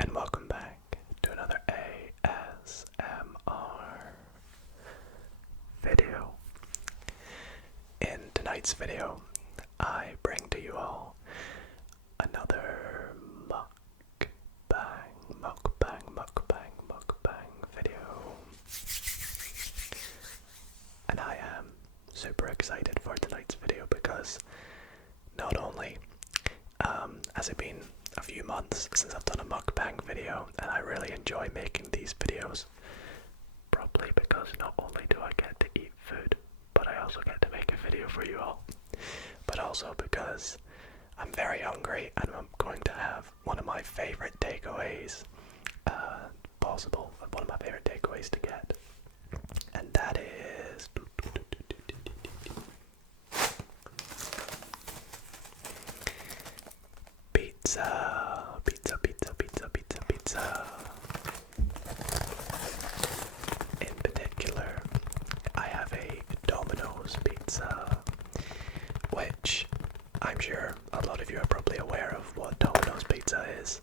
And welcome back to another ASMR video. In tonight's video, I bring to you all another mukbang video. And I am super excited for tonight's video because not only has it been a few months since I've done a mukbang video, and I really enjoy making these videos, probably because not only do I get to eat food, but I also get to make a video for you all, but also because I'm very hungry and I'm going to have one of my favorite takeaways possible, one of my favorite takeaways to get, and that is pizza. In particular, I have a Domino's pizza, which I'm sure a lot of you are probably aware of what Domino's pizza is,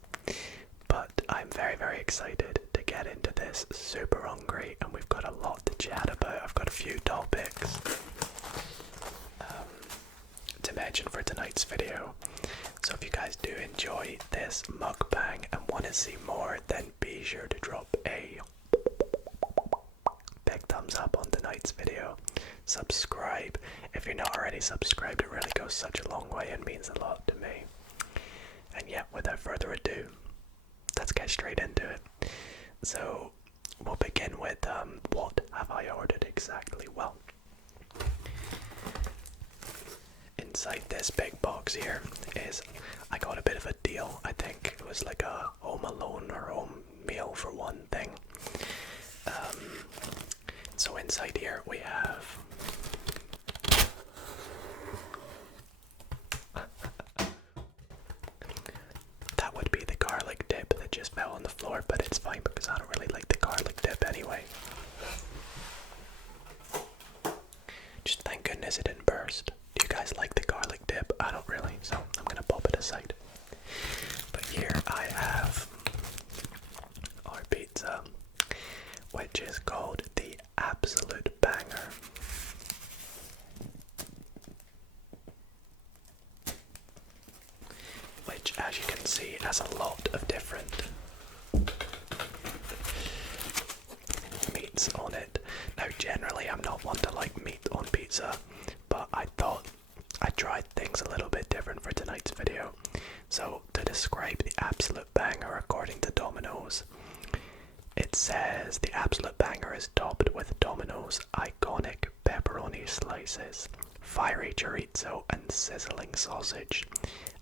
but I'm very, very excited to get into this. Super hungry, and we've got a lot to chat about. I've got a few topics to mention for tonight's video. So if you guys do enjoy this mukbang and want to see more, then be sure to drop a big thumbs up on tonight's video. Subscribe if you're not already subscribed. It really goes such a long way and means a lot to me. And yeah, without further ado, let's get straight into it. So we'll begin with what have I ordered exactly? Well, inside this big box here is, I got a bit of a deal. I think it was like a home alone or home meal for one thing. So inside here we have that would be the garlic dip that just fell on the floor, but it's fine because I don't really like the garlic dip anyway. Just thank goodness it didn't burst. Do you guys like the garlic dip? I don't really, so I'm gonna pop it aside. But here I have our pizza, which is called the Absolute Banger. Which, as you can see, has a lot of different meats on it. Now, generally, I'm not one to like meat on pizza, but I thought I'd try things a little bit different for tonight's video. So, to describe the Absolute Banger according to Domino's, it says the Absolute Banger is topped with Domino's iconic pepperoni slices, fiery chorizo, and sizzling sausage.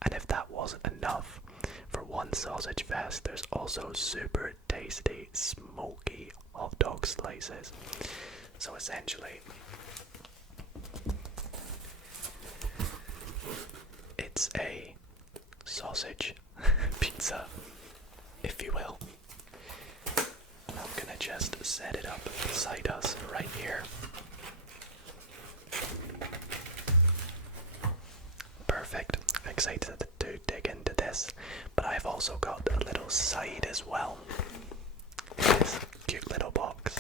And if that wasn't enough, for one sausage fest, there's also super tasty, smoky hot dog slices. So essentially, it's a sausage pizza, if you will. And I'm gonna just set it up beside us right here. Perfect. I'm excited to dig into this, but I've also got a little side as well. This cute little box.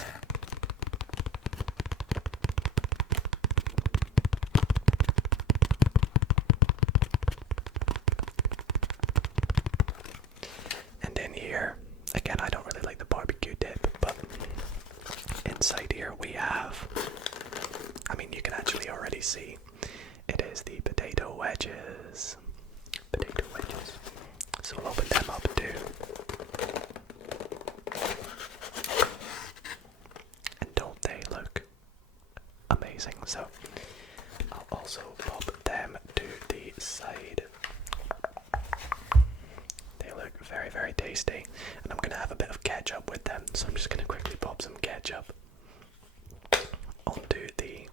And in here, again, I don't really like the barbecue dip, but inside here we have, I mean, you can actually already see, it is the potato wedges. So we'll open them up too. And don't they look amazing? So I'll also pop them to the side. They look very, very tasty. And I'm gonna have a bit of ketchup with them. So I'm just gonna quickly pop some ketchup onto the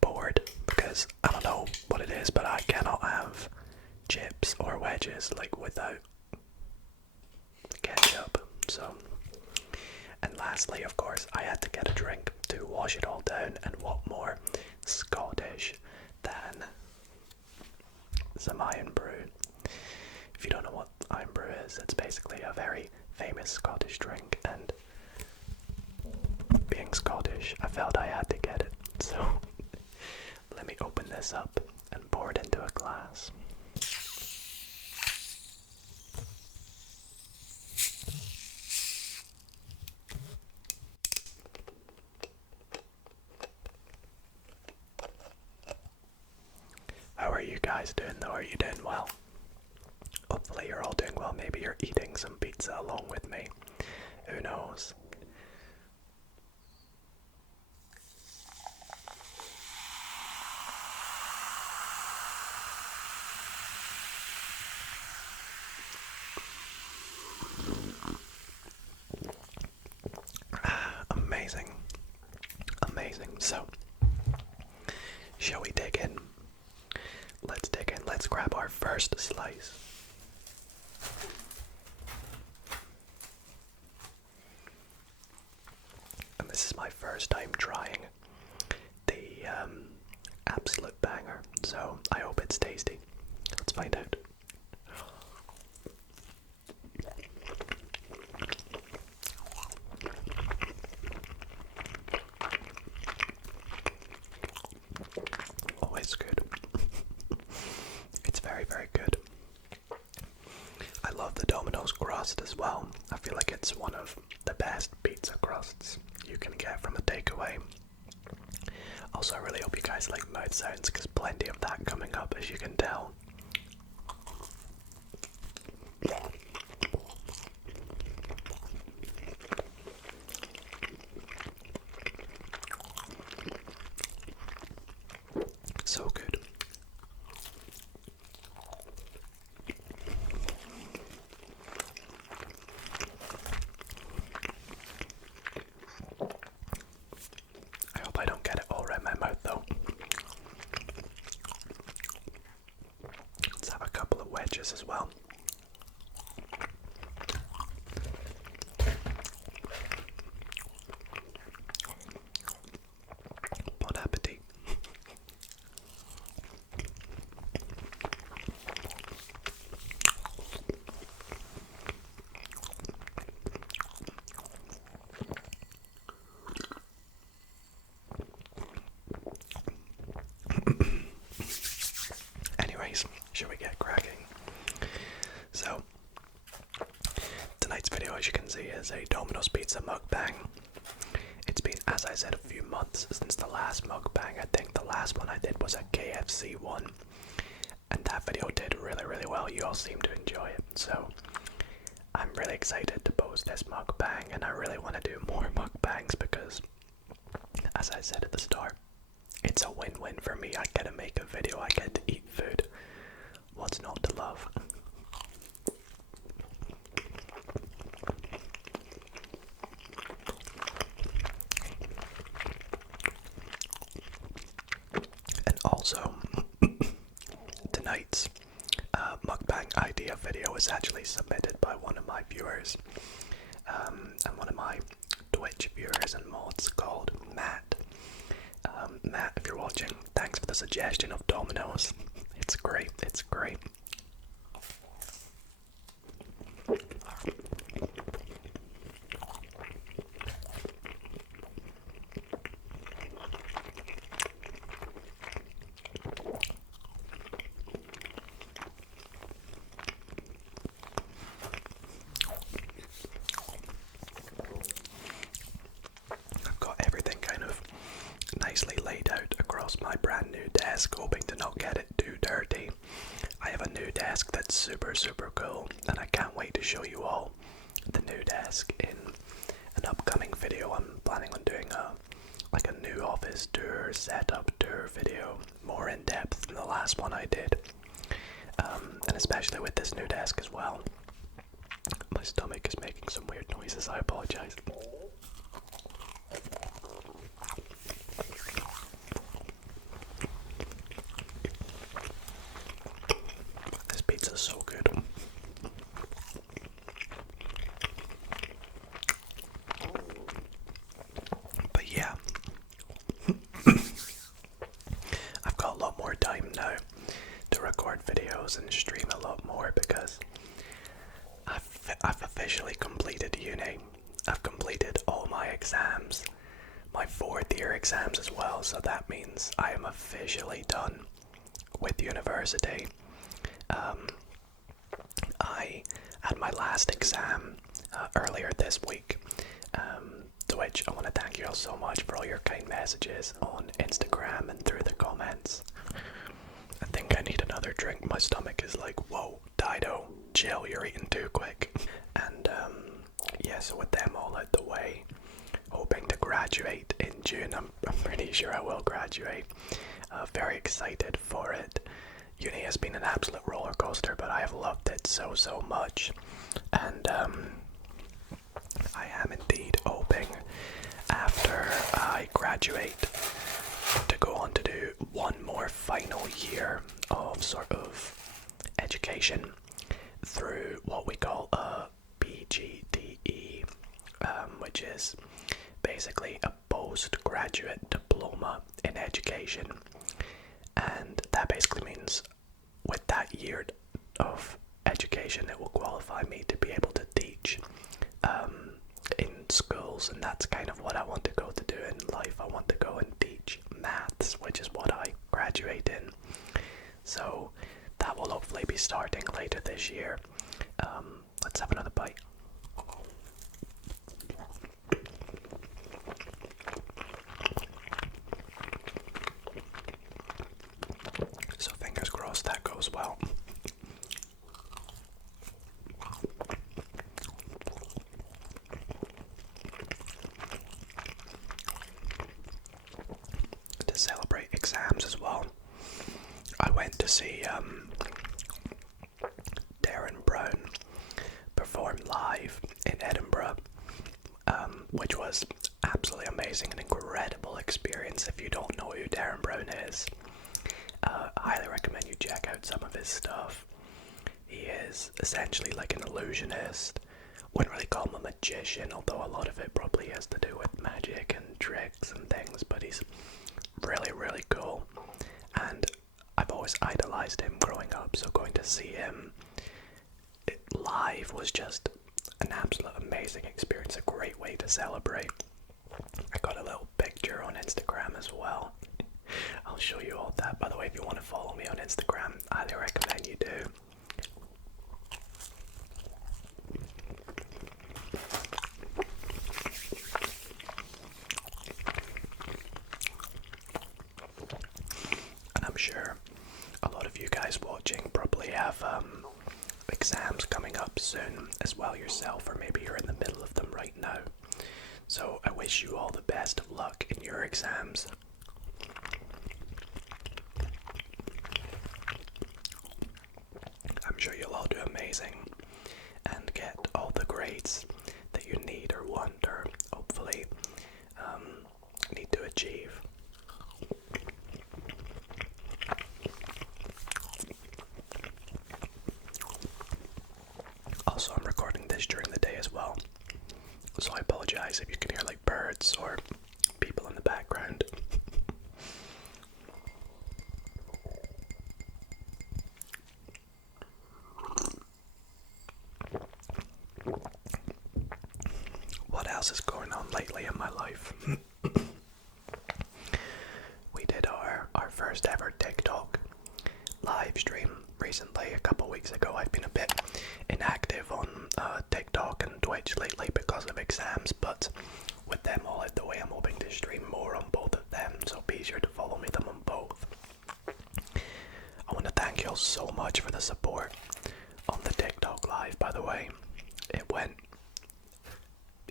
board, because I don't know what it is, but I cannot have chips or wedges like without ketchup. So, and lastly, of course, I had to get a drink to wash it all down, and what more Scottish than some iron brew. If you don't know what iron brew is, it's basically basically a very famous Scottish drink, and being Scottish, I felt I had to get it. So let me open this up and pour it into a glass. How are you guys doing though? Are you doing well? Hopefully you're all doing well. Maybe you're eating some pizza along with me. Who knows? Amazing. Amazing. So, shall we dig in? Let's dig in. Let's grab our first slice. And this is my first time trying the absolute banger, so I hope it's tasty. Let's find out. Oh, it's good. It's very, very good. I love the Domino's crust as well. I feel like it's one of the best pizza crusts you can get from a takeaway. Also, I really hope you guys like mouth sounds, because plenty of that coming up, as you can tell. So good. I hope I don't get it all around my mouth though. Let's have a couple of wedges as well. Bon appetit. Anyways, should we get cracking? So, tonight's video, as you can see, is a Domino's pizza mukbang. It's been, as I said, a few months since the last mukbang. I think the last one I did was a KFC one, and that video did really, really well. You all seem to enjoy it, so I'm really excited to post this mukbang, and I really want to do more mukbangs because, as I said at the start, it's a win-win for me. I get to make a video, I get to eat food. What's not to love? And also, tonight's mukbang idea video was actually submitted by one of my viewers, and one of my Twitch viewers and mods called Matt. Matt, if you're watching, thanks for the suggestion of Domino's. It's great, it's great. I've got everything kind of nicely laid out across my brand new desk, hoping to not get it too dirty. I have a new desk that's super, super cool, and I can't wait to show you all the new desk in an upcoming video. I'm planning on doing a new office tour, setup tour video, more in depth than the last one I did, and especially with this new desk as well. My stomach is making some weird noises, I apologize. This pizza's so good. But yeah, I've got a lot more time now to record videos and stream a lot more because I officially completed uni. I've completed all my exams, my 4th year exams as well, so that means I am officially done with university. I had my last exam earlier this week, to which I want to thank you all so much for all your kind messages on Instagram and through the comments. I think I need another drink. My stomach is like, whoa, Dido, chill, you're eating too quick. And yeah, so with them all out the way, hoping to graduate in June. I'm pretty sure I will graduate. Very excited for it. Uni has been an absolute roller coaster, but I have loved it so much. And I am indeed hoping after I graduate to go on to do one more final year of sort of education through what we call a PGDE, which is basically a postgraduate diploma in education. And that basically means with that year of education, it will qualify me to be able to teach in schools, and that's kind of what I want to go to do in life. I want to go and teach maths, which is what I graduate in. So that will hopefully be starting later this year. Let's have another bite. So fingers crossed that goes well. To celebrate exams as well, I went to see Darren Brown perform live in Edinburgh, which was absolutely amazing, an incredible experience. If you don't know who Darren Brown is, I highly recommend you check out some of his stuff. He is essentially like an illusionist. Wouldn't really call him a magician, although a lot of it probably has to do with magic and tricks and things, but he's really cool. And I've always idolized him growing up, so going to see him live was just an absolute amazing experience, a great way to celebrate. I got a little picture on Instagram as well. I'll show you all that. By the way, if you want to follow me on Instagram, I highly recommend you do. And I'm sure a lot of you guys watching probably have exams coming up soon as well yourself, or maybe you're in the middle of them right now. So I wish you all the best of luck in your exams. I'm sure you'll all do amazing and get all the grades that you need or want, or hopefully need to achieve. Also, I'm recording this during the day as well, so I apologize if you can hear like birds or people in the background. What else is going on lately in my life? We did our first ever TikTok live stream recently, a couple weeks ago. I've been a bit inactive on TikTok and Twitch lately because of exams, but with them all out the way, I'm hoping to stream more on both of them, so be sure to follow me them on both. I want to thank you all so much for the support on the TikTok live, by the way. It went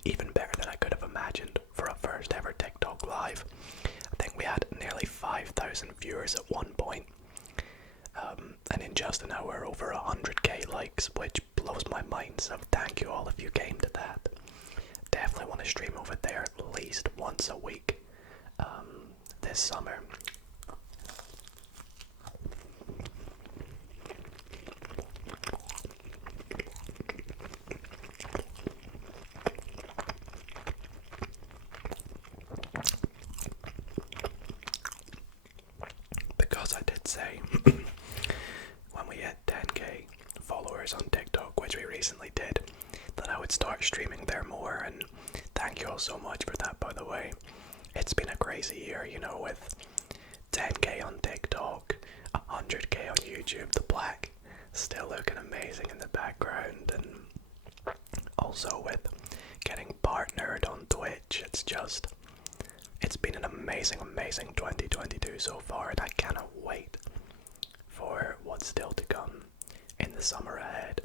even better than I could have imagined for a first ever TikTok live. I think we had nearly 5,000 viewers at one point. And in just an hour, over 100k likes, which blows my mind, so thank you all if you came to that. Definitely want to stream over there at least once a week this summer. Because I did say when we hit 10k followers on TikTok, which we recently did, that I would would start streaming there more, and thank you all so much for that, by the way. It's been a crazy year, you know, with 10k on TikTok, 100k on YouTube, the black still looking amazing in the background, and also with getting partnered on Twitch. It's been an amazing 2022 so far, and I cannot wait for what's still to come in the summer ahead.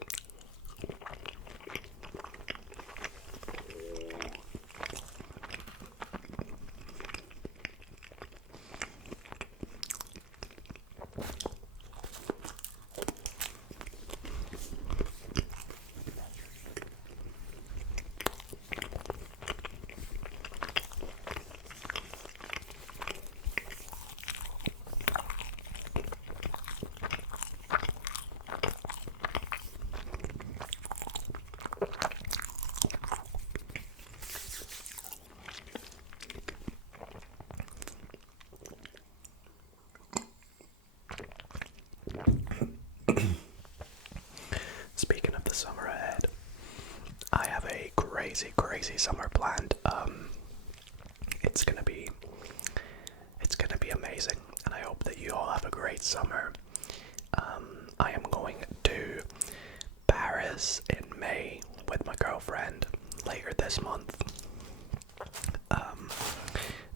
Speaking of the summer ahead, I have a crazy summer planned. It's gonna be amazing, and I hope that you all have a great summer. I am going to Paris in May with my girlfriend later this month.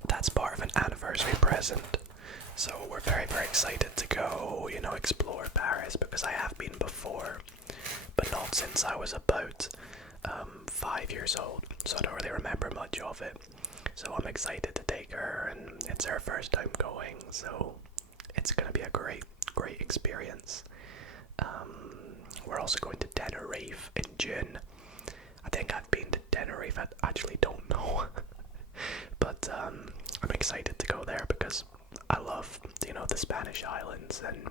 That's part of an anniversary present, so we're very excited to go, you know, explore Paris, because I have been before, but not since I was about 5 years old, so I don't really remember much of it. So I'm excited to take her, and it's her first time going, so it's gonna be a great experience. We're also going to Tenerife in June. I think I've been to Tenerife, I actually don't know. But I'm excited to go there because I love, you know, the Spanish islands, and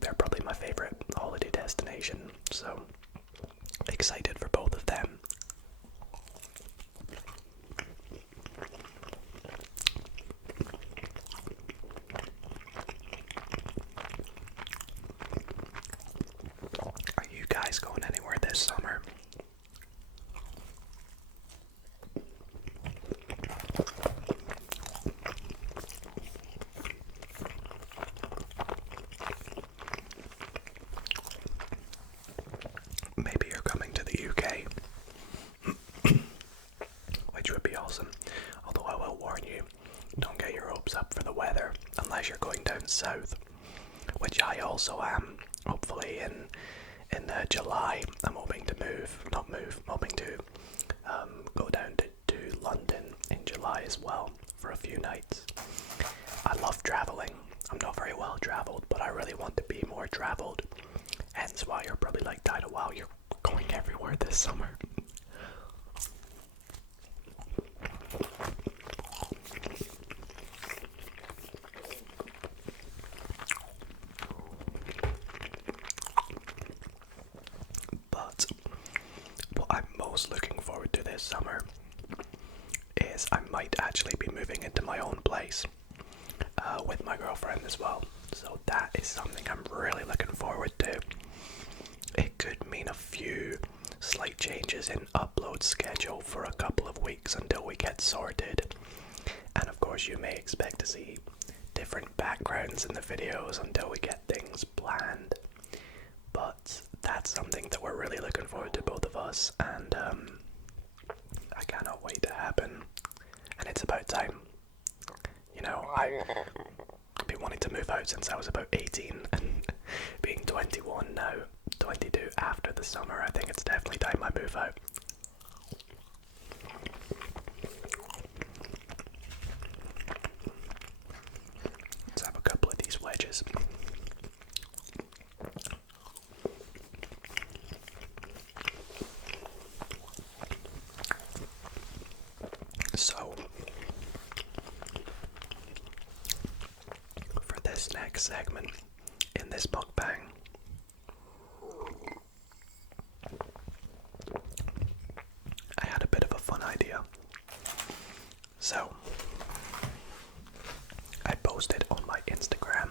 they're probably my favorite holiday destination, so excited for both of them. Are you guys going anywhere this summer? Maybe you're coming to the UK, which would be awesome. Although I will warn you, don't get your hopes up for the weather unless you're going down south, which I also am. Hopefully in July, I'm hoping to go down to London in July as well for a few nights. I love traveling. I'm not very well traveled, but I really want to be more traveled. Hence why you're probably like, Dido, wow, you're going everywhere this summer. But what I'm most looking forward to this summer is I might actually be moving into my own place with my girlfriend as well. So that is something I'm really looking forward to. It could mean a few slight changes in upload schedule for a couple of weeks until we get sorted. And of course you may expect to see different backgrounds in the videos until we get things planned. But that's something that we're really looking forward to, both of us, and I cannot wait to happen. And it's about time. You know, I've been wanting to move out since I was about 18, and being 21 now, 22 after the summer, I think it's definitely time I move out. Let's have a couple of these wedges. So, for this next segment in this mukbang, I had a bit of a fun idea. So, I posted on my Instagram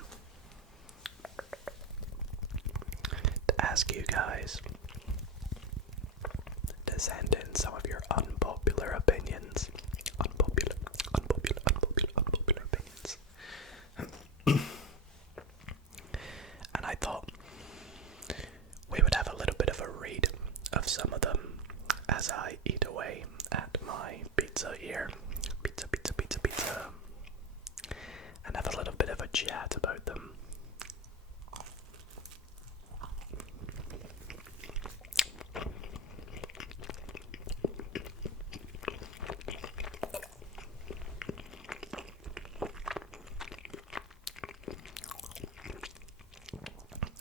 to ask you guys, to send in some of your unpopular opinions. Unpopular opinions. And I thought we would have a little bit of a read of some of them as I eat away at my pizza here. Pizza. And have a little bit of a chat about them.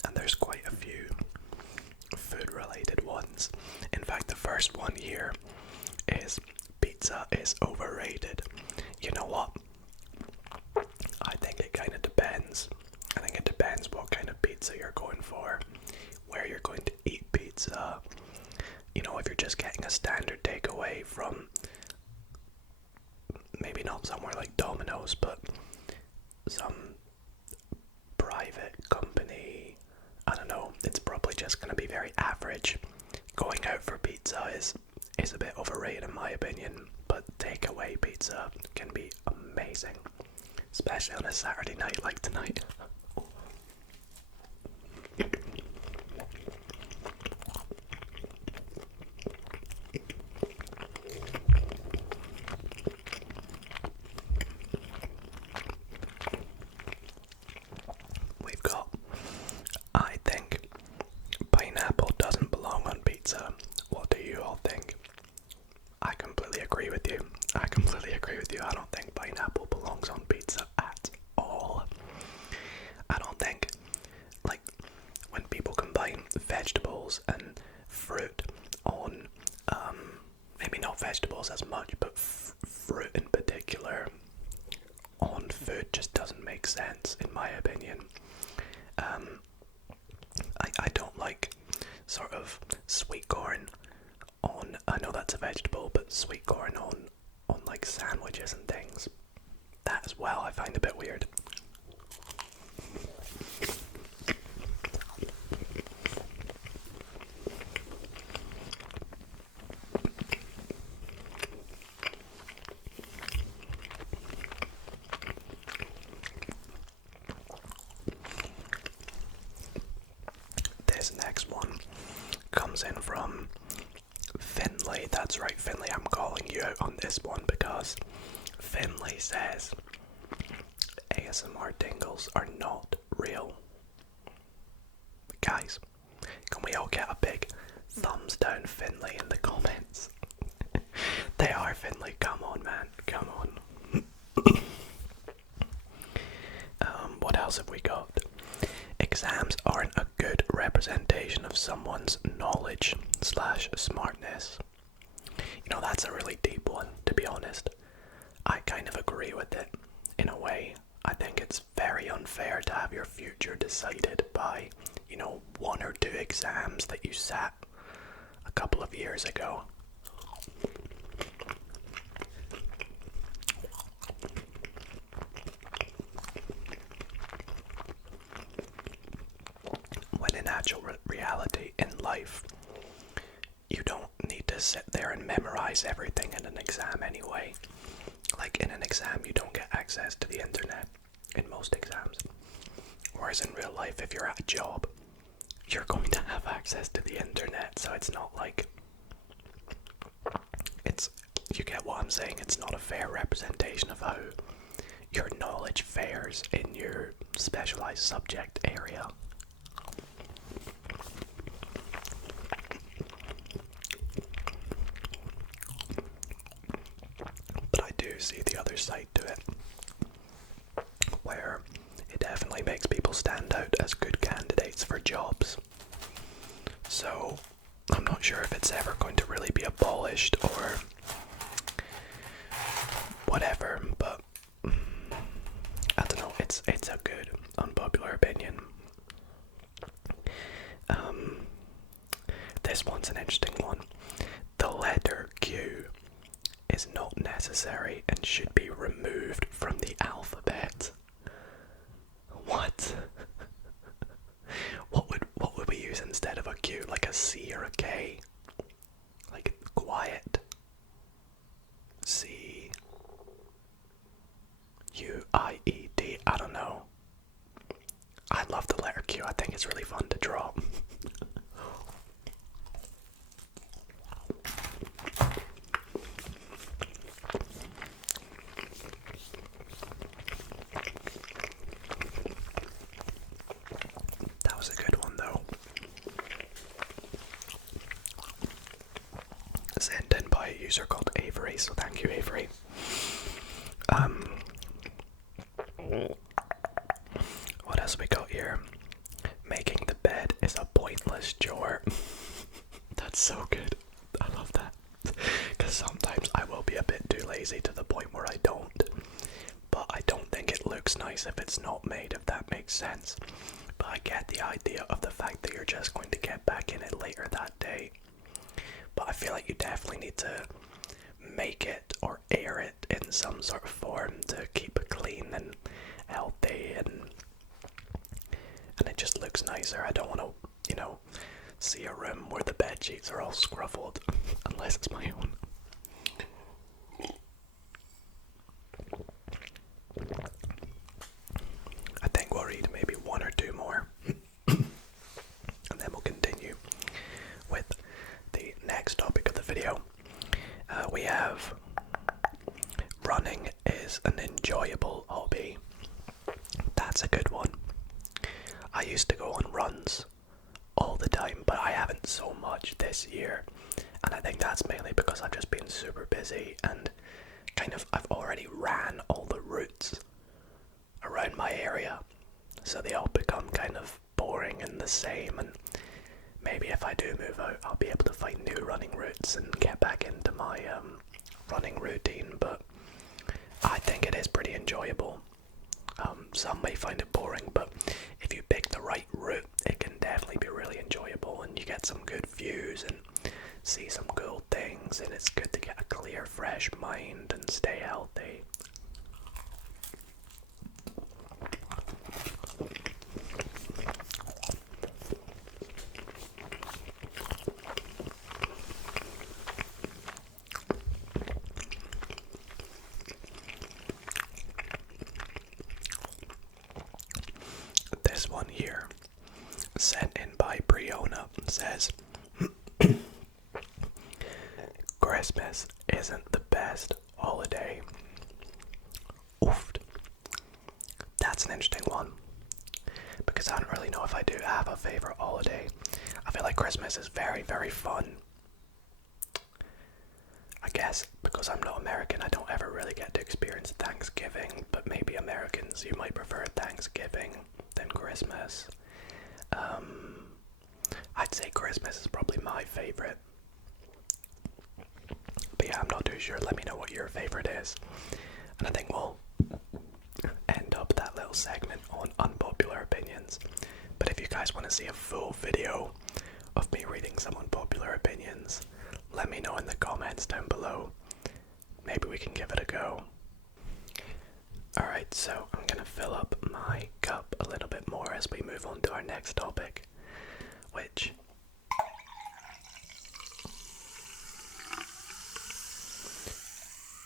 And there's quite a few food related ones. In fact, the first one here is pizza is overrated. You know what? I think it kind of depends. I think it depends what kind of pizza you're going for, where you're going to eat pizza. You know, if you're just getting a standard takeaway from maybe not somewhere like Domino's, but some private company, I don't know, it's probably just going to be very average. Going out for pizza is a bit overrated in my opinion, but takeaway pizza can be amazing. Especially on a Saturday night like tonight. We've got, I think, pineapple doesn't belong on pizza. What do you all think? I completely agree with you. I don't think pineapple belongs on pizza at all. I don't think, like, when people combine vegetables and fruit on, maybe not vegetables as much, but fruit in particular on food just doesn't make sense, in my opinion. I don't like sort of sweet corn on, I know that's a vegetable, but sweet corn on like sandwiches and things. That as well I find a bit weird. This next one comes in from Finley. That's right, Finley, I'm calling you out on this one because Finley says ASMR tingles are not real. Guys, can we all get a big thumbs down Finley in the comments? They are, Finley, come on man, come on. What else have we got? Exams aren't a good representation of someone's knowledge / smartness. You know, that's a really deep one, to be honest. I kind of agree with it, in a way. I think it's very unfair to have your future decided by, you know, 1 or 2 exams that you sat a couple of years ago. When in actual reality in life, you don't need to sit there and memorize everything in an exam anyway. Like, in an exam, you don't get access to the internet in most exams. Whereas in real life, if you're at a job, you're going to have access to the internet, so it's not like, you get what I'm saying, it's not a fair representation of how your knowledge fares in your specialized subject area. But I do see the other side to it, where it definitely makes people stand out as good candidates for jobs. So I'm not sure if it's ever going to really be abolished or whatever, but I don't know, it's a good unpopular opinion. This one's an interesting one. The letter Q is not necessary and should be removed from the alphabet. What? What would we use instead of a Q? Like a C or a K? Like it's really fun to draw. That was a good one though. Sent in by a user called Avery, so thank you, Avery. What else we got here? Making the bed is a pointless chore. That's so good. I love that. Because sometimes I will be a bit too lazy to the point where I don't. But I don't think it looks nice if it's not made, if that makes sense. But I get the idea of the fact that you're just going to get back in it later that day. But I feel like you definitely need to make it or air it in some sort of form to keep it clean and healthy, and it just looks nicer. I don't want to, see a room where the bed sheets are all scruffled, unless it's my own. I think we'll read maybe one or two more, and then we'll continue with the next topic of the video. We have running is an enjoyable hobby. That's a good one. I used to go on runs all the time, but I haven't so much this year, and I think that's mainly because I've just been super busy and I've already ran all the routes around my area, so they all become kind of boring and the same, and maybe if I do move out I'll be able to find new running routes and get back into my running routine. But I think it is pretty enjoyable. Some may find it boring, but if you pick the right route it can definitely be really enjoyable, and you get some good views and see some cool things, and it's good to get a clear, fresh mind and stay healthy. This one here, sent in by Briona, says, Christmas isn't the best holiday. Oof. That's an interesting one, because I don't really know if I do have a favourite holiday. I feel like Christmas is very, very fun. I guess because I'm not American, I don't ever really get to experience Thanksgiving, but maybe Americans, you might prefer Thanksgiving than Christmas. I'd say Christmas is probably my favourite. But yeah, I'm not too sure. Let me know what your favourite is. And I think we'll end up that little segment on unpopular opinions. But if you guys want to see a full video of me reading some unpopular opinions, let me know in the comments down below. Maybe we can give it a go. Alright, so I'm going to fill up my cup a little bit more as we move on to our next topic, which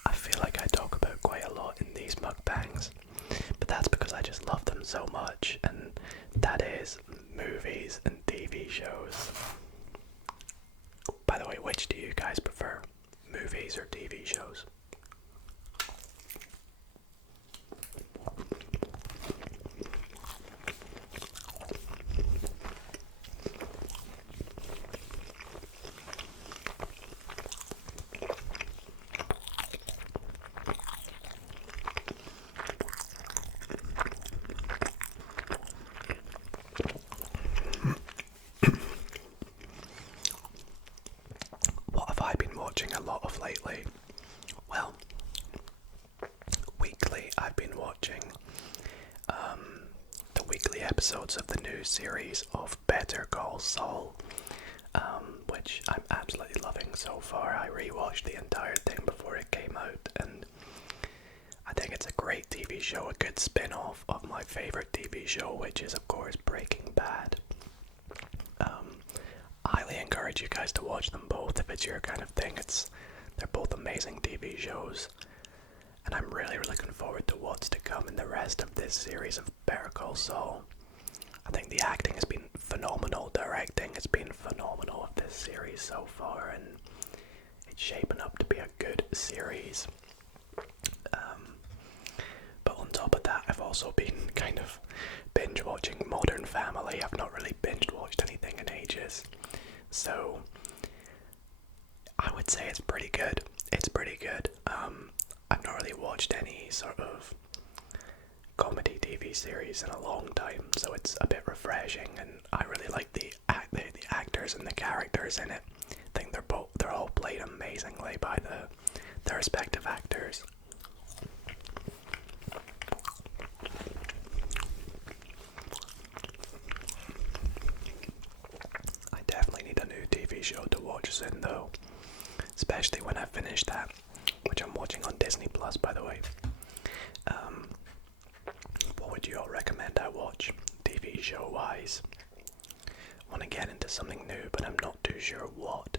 I feel like I talk about quite a lot in these mukbangs, but that's because I just love them so much, and that is movies and TV shows. By the way, which do you guys prefer, movies or TV shows? What have I been watching a lot of lately? Well, weekly I've been watching the weekly episodes of the new series of Better Call Saul, which I'm absolutely loving so far. I rewatched the entire thing before it came out, and I think it's a great TV show, a good spin-off of my favourite TV show, which is of course Breaking Bad. Highly encourage you guys to watch them both if it's your kind of thing. They're both amazing TV shows, and I'm really looking forward to what's to come in the rest of this series of Better Call Saul. I think the acting has been phenomenal, directing has been phenomenal of this series so far, and it's shaping up to be a good series. But on top of that, I've also been kind of binge watching Modern Family. I've not really binge watched anything in ages, so I would say it's pretty good. It's pretty good. I've not really watched any sort of comedy TV series in a long time, so it's a bit refreshing, and I really like the actors and the characters in it. I think they're all played amazingly by their respective actors. I definitely need a new TV show to watch soon though, especially when I finish that, which I'm watching on Disney Plus, by the way. What would you all recommend I watch, TV show wise? I want to get into something new, but I'm not too sure what.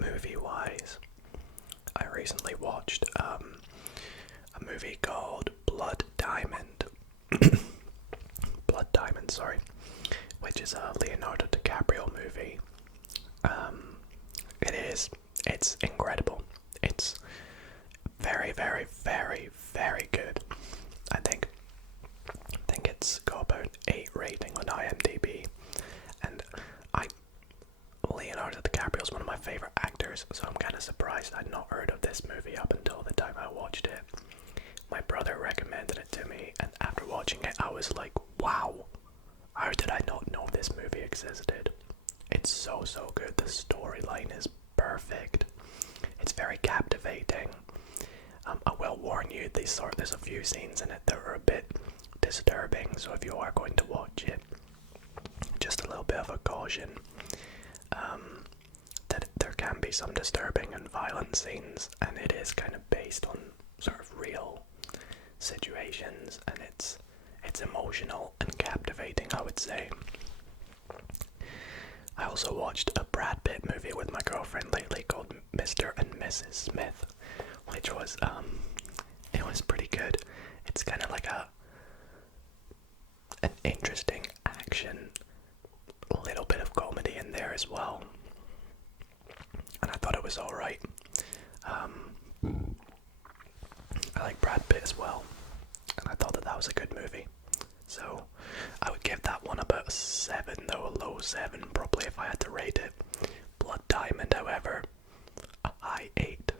Movie-wise, I recently watched a movie called Blood Diamond. Blood Diamond, sorry, which is a Leonardo DiCaprio movie. It's incredible. It's very, very, very, very good. I think it's got about 8 rating on IMDb, and Leonardo DiCaprio is one of my favourite actors, so I'm kind of surprised I'd not heard of this movie up until the time I watched it. My brother recommended it to me, and after watching it I was like, wow, how did I not know this movie existed? It's so good. The storyline is perfect. It's very captivating. I will warn you, there's a few scenes in it that are a bit disturbing, so if you are going to watch it, just a little bit of a caution. That there can be some disturbing and violent scenes, and it is kind of based on sort of real situations, and it's emotional and captivating, I would say. I also watched a Brad Pitt movie with my girlfriend lately called Mr. and Mrs. Smith, which was it was pretty good. It's kind of like an interesting action, a little bit of comedy in there as well, and I thought it was alright. I like Brad Pitt as well, and I thought that was a good movie, so I would give that one about a 7 though, a low 7 probably if I had to rate it. Blood Diamond, however, a high 8.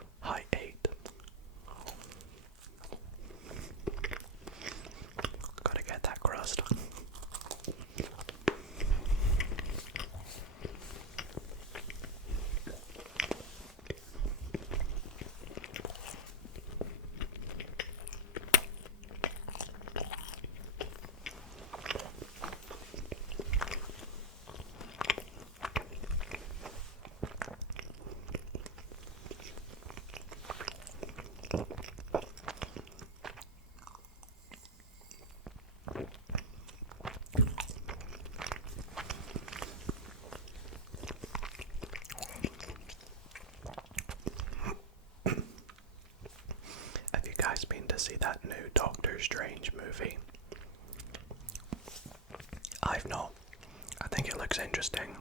Gotta get that crust. Been to see that new Doctor Strange movie? I've not. I think it looks interesting.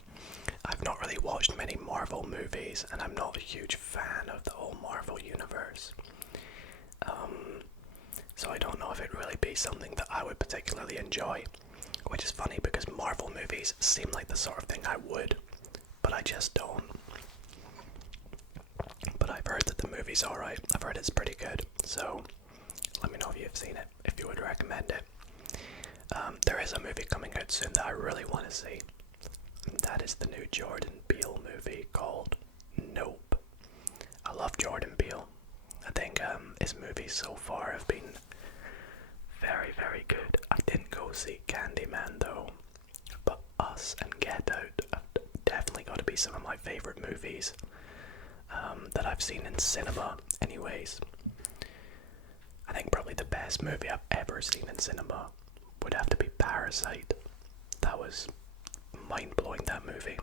I've not really watched many Marvel movies, and I'm not a huge fan of the whole Marvel universe. So I don't know if it'd really be something that I would particularly enjoy, which is funny because Marvel movies seem like the sort of thing I would, but I just don't. But I've heard that the movie's alright. I've heard it's pretty good, so let me know if you've seen it, if you would recommend it. There is a movie coming out soon that I really want to see. That is the new Jordan Peele movie called Nope. I love Jordan Peele. I think his movies so far have been very, very good. I didn't go see Candyman though, but I Us and Get Out have definitely got to be some of my favourite movies that I've seen in cinema anyways. I think probably the best movie I've ever seen in cinema would have to be Parasite. That was mind-blowing, that movie.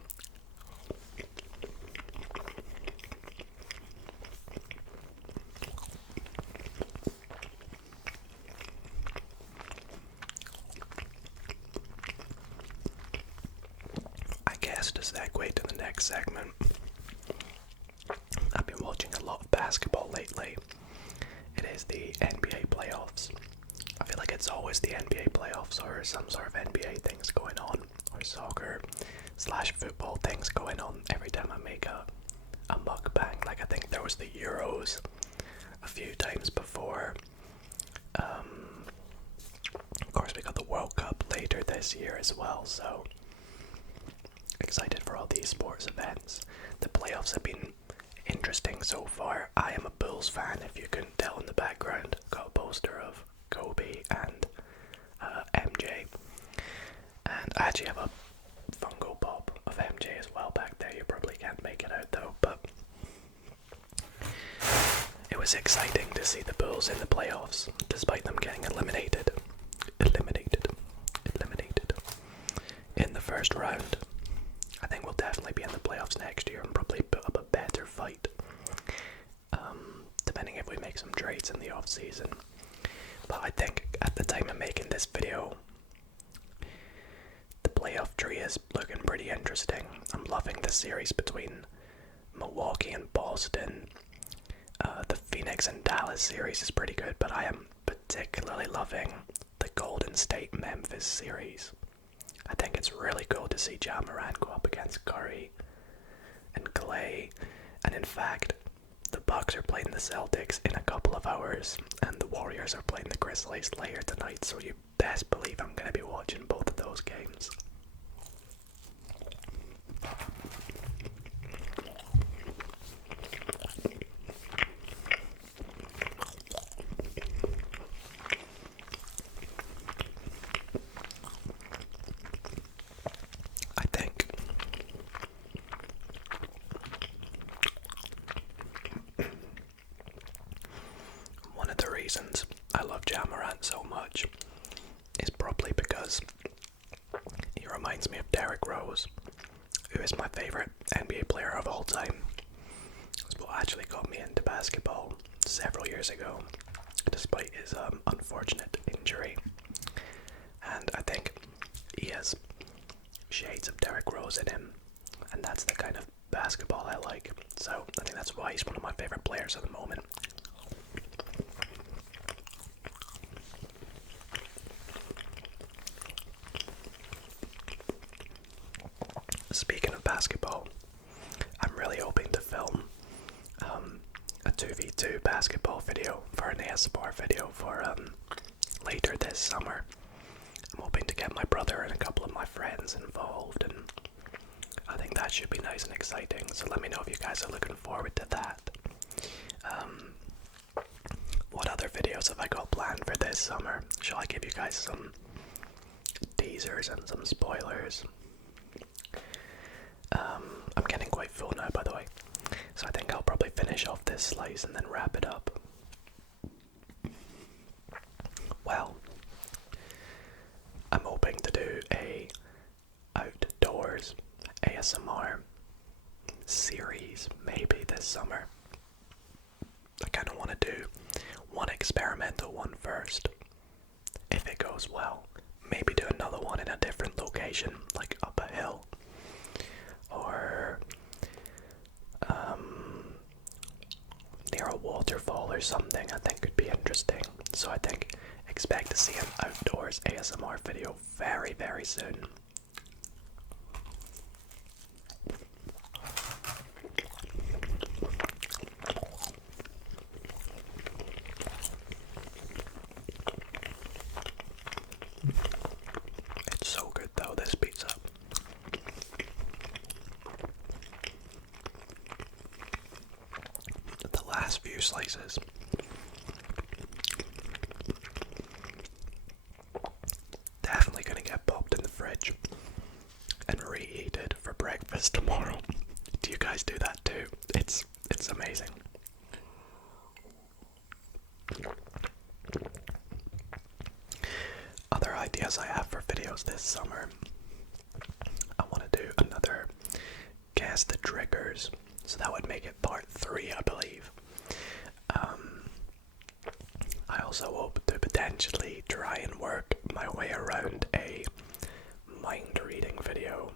I guess to segue to the next segment, I've been watching a lot of basketball lately. It is the NBA playoffs. I feel like it's always the NBA playoffs or some sort of NBA things going on, or soccer / football things going on every time I make a mukbang. Like I think there was the Euros a few times before. Of course we got the World Cup later this year as well, so excited for all these sports events. The playoffs have been interesting so far. I am a Bulls fan, if you couldn't tell in the background. Got a poster of Kobe and MJ, and I actually have a Funko Pop of MJ as well back there. You probably can't make it out though, but it was exciting to see the Bulls in the playoffs despite them getting eliminated in the first round. I think we'll definitely be in the playoffs next year and probably put up a better fight, depending if we make some trades in the off season. But I think at the time of making this video, the playoff tree is looking pretty interesting. I'm loving the series between Milwaukee and Boston. The Phoenix and Dallas series is pretty good, but I am particularly loving the Golden State Memphis series. I think it's really cool to see Ja Morant go up against Curry and Clay, and in fact, the Bucks are playing the Celtics in a couple of hours, and the Warriors are playing the Grizzlies later tonight, so you best believe I'm going to be watching both of those games. I think one of the reasons I love Ja Morant so much is probably because he reminds me of Derrick Rose, who is my favourite NBA player of all time. It's what actually got me into basketball several years ago, despite his unfortunate injury. And I think he has shades of Derrick Rose in him, and that's the kind of basketball I like. So I think that's why he's one of my favourite players at the moment. Speaking of basketball, I'm really hoping to film a 2v2 basketball video for an ASMR video for later this summer. I'm hoping to get my brother and a couple of my friends involved, and I think that should be nice and exciting, so let me know if you guys are looking forward to that. What other videos have I got planned for this summer? Shall I give you guys some teasers and some spoilers? I'm getting quite full now, by the way, so I think I'll probably finish off this slice and then wrap it up. Well, I'm hoping to do a outdoors ASMR series maybe this summer. I kind of want to do one experimental one first. If it goes well, maybe do another one in a different location, like up a hill, or near a waterfall or something. I think could be interesting. So I think expect to see an outdoors ASMR video very, very soon. It's so good though, this pizza. The last few slices. Definitely gonna get popped in the fridge ideas I have for videos this summer. I want to do another Guess the Triggers, so that would make it part 3, I believe. I also hope to potentially try and work my way around a mind reading video.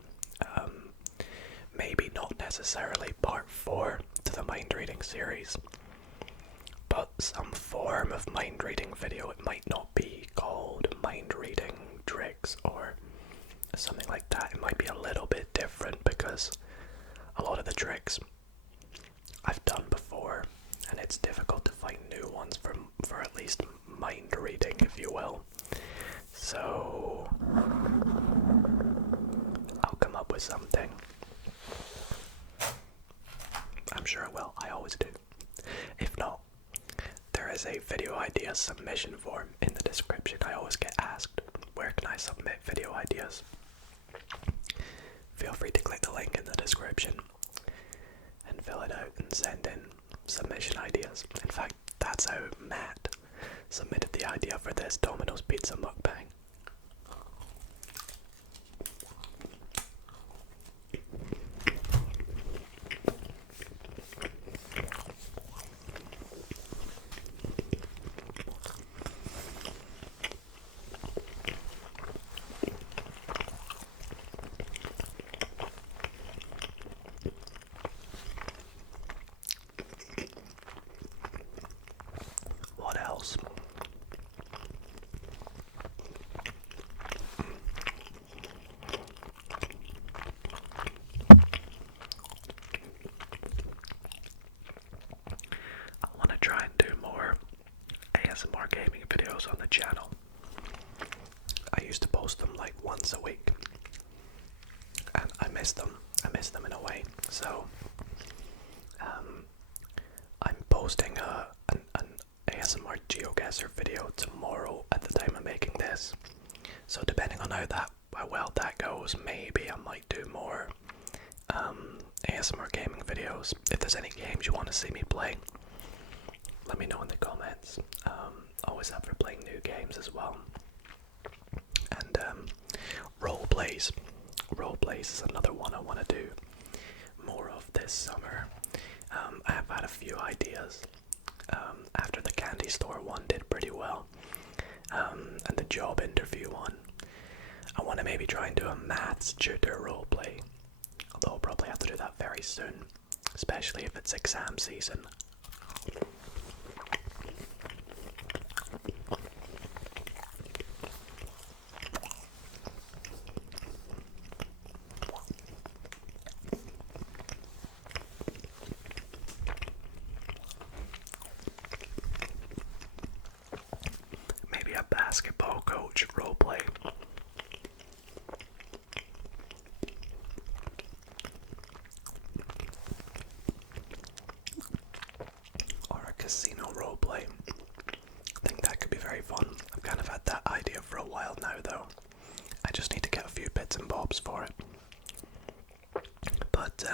Maybe not necessarily part 4 to the mind reading series, but some form of mind reading video. It might not be called mind reading tricks or something like that. It might be a little bit different because a lot of the tricks I've done before, and it's difficult to find new ones for at least mind reading, if you will. So I'll come up with something. I'm sure I will. I always do. If not, there is a video idea submission form in the description. I always get asked, where can I submit video ideas? Feel free to click the link in the description and fill it out and send in submission ideas. In fact, that's how Matt submitted the idea for this Domino's pizza mukbang. What else? I want to try and do more ASMR gaming videos on the channel. I used to post them like once a week, and I miss them. I miss them in a way. So I'm posting an ASMR GeoGuessr video tomorrow at the time I'm making this. So depending on how well that goes, maybe I might do more ASMR gaming videos. If there's any games you want to see me play, let me know in the comments. Always up for playing new games as well. And role plays. Role plays is another one I want to do more of this summer. I have had a few ideas. After the candy store one did pretty well, and the job interview one, I want to maybe try and do a maths tutor roleplay. Although I'll probably have to do that very soon, especially if it's exam season. Maybe a basketball coach roleplay. Or a casino roleplay. I think that could be very fun. I've kind of had that idea for a while now though. I just need to get a few bits and bobs for it. But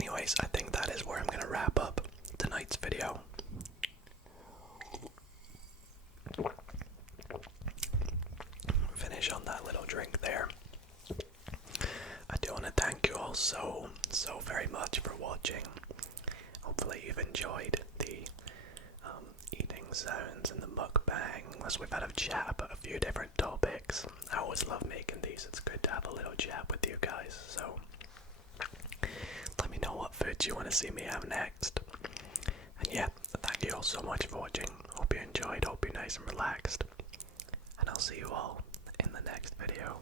anyways, I think that is where I'm going to wrap up tonight's video. Finish on that little drink there. I do want to thank you all so very much for watching. Hopefully you've enjoyed the eating sounds and the mukbangs. We've had a chat about a few different topics. I always love making these. It's good to have a little chat with you guys. So let me know what foods you want to see me have next. And yeah, thank you all so much for watching. Hope you enjoyed. Hope you're nice and relaxed. And I'll see you all in the next video.